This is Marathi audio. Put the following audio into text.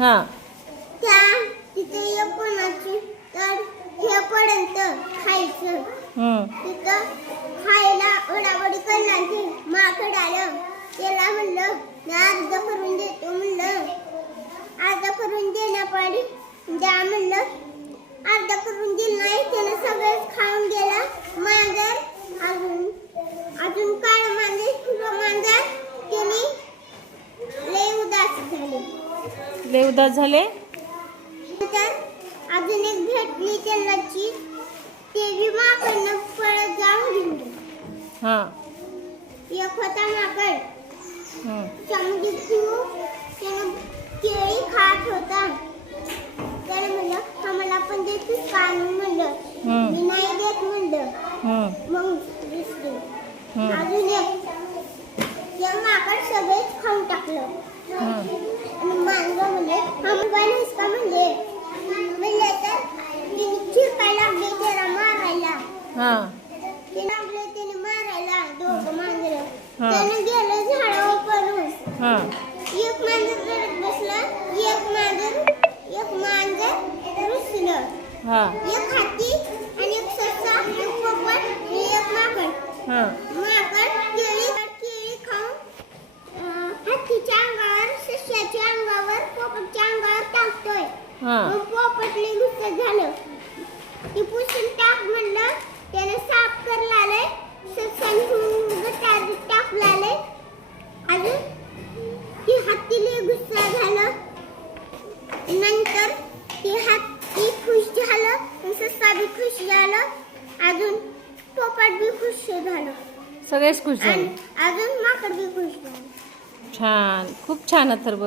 हां. त्या तिथे एक कोणाची तर हे पर्यंत खायचं. तिथं खायला ओढाओढी करणार की माकड आलं. त्याला म्हणलं अर्ध करून देतो म्हणलं. अर्ध करून देण्यापाडी द्या म्हणलं. अर्ध करून दिलं नाही. त्यानं सगळंच खाऊन गेला. मांजर अजून काळ मांजर फुलं मांजर त्याने लय उदास झाले. नंतर अजून एक भेटली त्यांना चीज. ते बी माकडनं पळत जाऊन घेऊन. हां. एक होता माकड. त्यामध्ये त्यानं केळी खात होता. त्याने म्हणलं आम्हाला पण देतोस का म्हणलं. मी नाही देत म्हणलं. मग दुसरी अजून एक ते माकड सगळेच खाऊन टाकलं. आणि मांजर म्हणले आम्ही नाहीस का म्हणले. म्हणले तर तिने चिरकायला लागले त्याला मारायला. ते लागले त्याने मारायला दोघं मांजर. त्यानं गेलं झाडावर पडून. एक मांजर रडत बसलं. एक मांजर रुसलं. एक हाती आणि एक ससा एक पोपट आणि एक माकड. माकड केळी खाऊन हातीच्या अंगावर सश्याच्या अंगावर पोपटच्या अंगावर टाकतोय. मग पोपटले गुस्सा झालं. ती पुसून टाक म्हणलं. त्याने साफ करला आलंय. सस्याने गटार टाकलाय. अजून ती हत्तीले गुस्सा झालं. नंतर ती हत्ती खुश झालं. ससा बी खुश झालं. अजून पोपट बी खुश झालं. सगळेच खुश झाले. अजून माकड बी खुश झालं. छान, खूप छान अथर्व.